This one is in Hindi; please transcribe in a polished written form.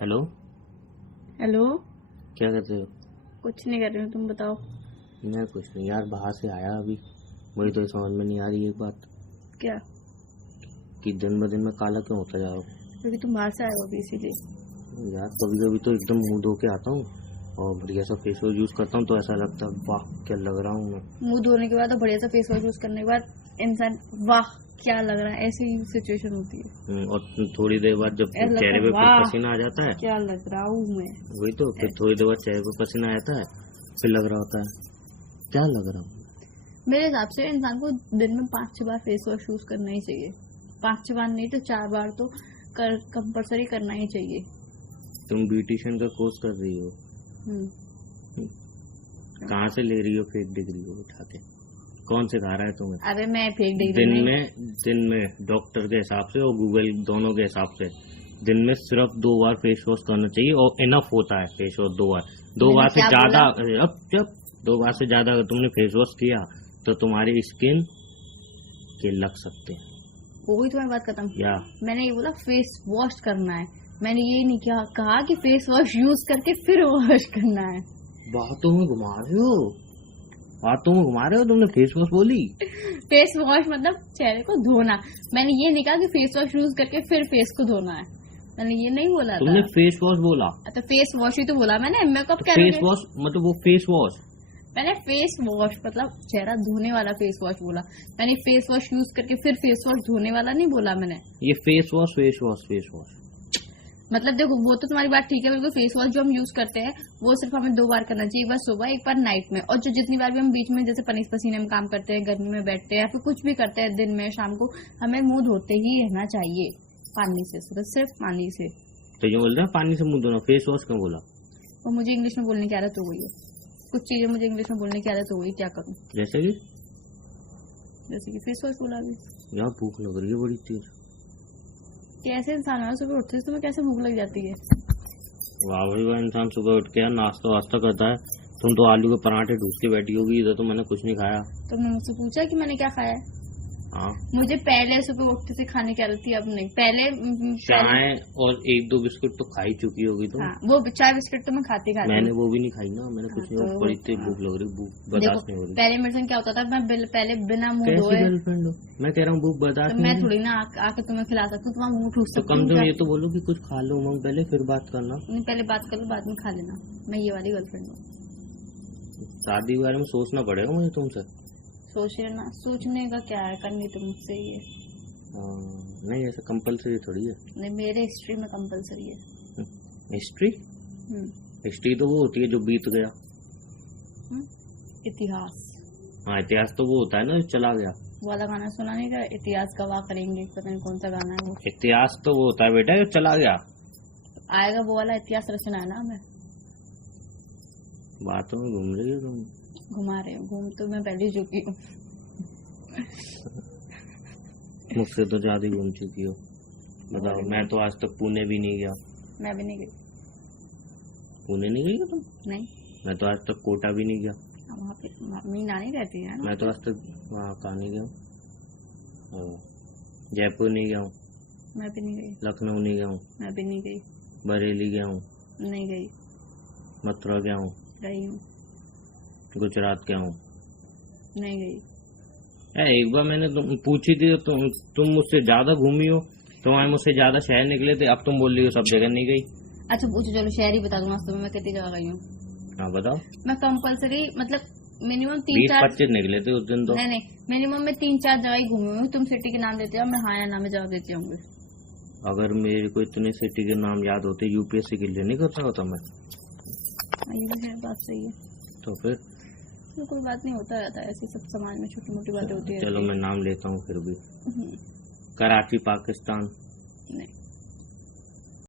हेलो। हेलो। क्या कर रहे हो? कुछ नहीं कर रही हूँ, तुम बताओ। मैं कुछ नहीं यार, बाहर से आया अभी। मुझे तो समझ में नहीं आ रही एक बात क्या? कि दिन ब दिन मैं काला क्यों होता जा रहा क्योंकि तुम बाहर से आए हो अभी, इसीलिए। हूँ। यार कभी कभी तो एकदम मुंह धो के आता हूँ और बढ़िया सा फेस वॉश यूज करता हूँ तो ऐसा लगता है वाह क्या लग रहा हूँ मैं। मुंह धोने के बाद और बढ़िया सा फेस वॉश यूज करने के बाद इंसान वाह क्या लग रहा है, ऐसी सिचुएशन होती है। और थोड़ी देर बाद जब ऐसा लगता चेहरे है पे फिर वाह पसीना आ जाता है, क्या लग रहा हूँ मैं। वही तो फिर थोड़ी देर बाद चेहरे पे पसीना आ जाता है, फिर लग रहा होता है क्या लग रहा हूँ। मेरे हिसाब से इंसान को दिन में 5-6 बार फेस वॉश यूज करना ही चाहिए। 5-6 बार नहीं तो 4 बार तो कंपल्सरी करना ही चाहिए। तुम ब्यूटिशियन का कोर्स कर रही हो, हम्म। कहाँ से ले रही हो फेक डिग्री को उठा के? कौन सिखा रहा है तुम्हें? अरे मैं फेक डिग्री नहीं। दिन में डॉक्टर के हिसाब से और गूगल दोनों के हिसाब से दिन में सिर्फ 2 बार फेस वॉश करना चाहिए और इनफ होता है फेस वॉश 2 बार। 2 बार से ज्यादा, अब जब 2 बार से ज्यादा अगर तुमने फेस वॉश किया तो तुम्हारी स्किन के लग सकते हैं। वही तुम्हारी बात खत्म। या मैंने ये बोला फेस वॉश करना है, मैंने ये नहीं कहा कि फेस वॉश यूज करके फिर वॉश करना है। बातों में घुमा रहे हो, बातों में घुमा रहे हो। तुमने फेस वॉश बोली। फेस वॉश मतलब चेहरे को धोना। मैंने ये नहीं कहा कि फेस वॉश यूज करके फिर फेस को धोना है, मैंने ये नहीं बोला था। तुमने फेस वॉश बोला तो फेस वॉश ही तो बोला मैंने। मैं कब कह फेस वॉश मतलब वो फेस वॉश। मैंने फेस वॉश मतलब चेहरा धोने वाला फेस वॉश बोला। मैंने फेस वॉश यूज करके फिर फेस वॉश धोने वाला नहीं बोला मैंने। ये face wash face wash face wash मतलब देखो वो तो तुम्हारी बात ठीक है, बिल्कुल। फेस वॉश जो हम यूज करते हैं वो सिर्फ हमें 2 बार करना चाहिए, एक बार सुबह एक बार नाइट में। और जो जितनी बार भी हम बीच में जैसे पसीने में काम करते हैं, गर्मी में बैठते हैं या फिर कुछ भी करते हैं दिन में शाम को, हमें मुंह धोते ही रहना चाहिए पानी से, सिर्फ पानी से। तो ये बोल रहे हैं पानी से मुंह धोना, फेस वॉश क्यों बोला? और मुझे इंग्लिश में बोलने की आदत हो गई है, कुछ चीजें मुझे इंग्लिश में बोलने की आदत हो गई, क्या करूँ। जैसे कि फेस वॉश बोला अभी। यार भूख लग रही है बड़ी तेज। कैसे इंसान है, सुबह उठते तुम्हें कैसे भूख लग जाती है? वाह भाई वाह, इंसान सुबह उठ के यार नाश्ता वास्ता करता है। तुम तो आलू के पराठे ढूंढ के बैठी होगी, इधर तो मैंने कुछ नहीं खाया। तुमने मुझसे पूछा कि मैंने क्या खाया है? हाँ, मुझे पहले सुबह उठते से खाने की आदत थी, अब नहीं। पहले चाय और 1-2 बिस्कुट तो खा ही चुकी होगी तुम। हाँ, वो चाय बिस्किट तो मैं खाती मैंने वो भी नहीं खाई ना, मैंने कुछ नहीं। तो बड़ी तेज भूख लग रही, भूख बर्दाश्त नहीं हो रही। पहले मेरे संग क्या होता था, मैं पहले बिना मुंह कैसी धोए। गर्लफ्रेंड हो? मैं कह रहा हूँ भूख बर्दाश्त तो मैं नहीं। थोड़ी ना आके तुम्हें खिला सकती हूँ, तुम्हारा मुंह ठूस तो सकती कम हूँ से कम क्या? ये तो बोलो कि कुछ खा लो मम पहले फिर बात करना। नहीं, पहले बात कर लो, बाद में खा लेना। मैं ये वाली गर्लफ्रेंड हूँ। शादी के बारे में सोचना पड़ेगा मुझे तुमसे। सोच लेना, सोचने का क्या है, करनी तो मुझसे ही है। नहीं ऐसा कंपलसरी थोड़ी है। नहीं, मेरे हिस्ट्री में कंपलसरी है। हिस्ट्री? हिस्ट्री तो वो होती है जो बीत गया। इतिहास। हाँ, इतिहास तो वो होता है ना जो चला गया। वो वाला गाना सुना नहीं था, इतिहास गवाह करेंगे, पता नहीं कौन सा गाना है वो। इतिहास तो वो होता है बेटा जो चला गया। आएगा वो वाला इतिहास रचना है ना। मैं बातों में घूम रही हो तुम। घुमा रहे हूँ, घूम तो मैं पहले ही चुकी हूँ। मुझसे तो ज्यादा ही घूम चुकी हो। बताओ, मैं तो आज तक पुणे भी नहीं गया। मैं भी नहीं गई। पुणे नहीं गई हो तुम? नहीं। मैं तो आज तक कोटा भी नहीं गया। वहाँ पे मेरी नानी रहती है ना। मैं तो आज तक वहाँ कहाँ नहीं गया हूँ। जयपुर नहीं गया हूँ। मैं भी नहीं गई। लखनऊ नहीं गया हूँ। मैं भी नहीं गई। बरेली गया हूँ। नहीं गई। मथुरा गया हूँ। गई हूँ। गुजरात गया हूँ। नहीं गई। एक बार मैंने पूछी थी तो तुम मुझसे ज्यादा घूमी हो, तुम्हारे मुझसे ज्यादा शहर निकले थे। अब तुम बोल रही हो सब जगह नहीं गई। अच्छा पूछो, चलो शहर ही बता दूंगा तुम्हें मैं कितनी जगह गई हूँ। हाँ बताओ। मैं कंपलसरी मतलब मिनिमम 3-4 निकले थे उस दिन तो। नहीं, मिनिमम में 3-4 जगह ही घूमी हुई। तुम सिटी के नाम देते हो, मैं हाँ या ना में जवाब देती हूँ। अगर मेरे को इतने सिटी के नाम याद होते यूपीएससी के लिए नहीं करता होता मैं। ये भी बात सही है। तो फिर तो कोई बात नहीं, होता रहता है ऐसी सब समाज में छोटी मोटी बातें होती है। चलो मैं नाम लेता हूँ फिर भी। कराची पाकिस्तान। नहीं।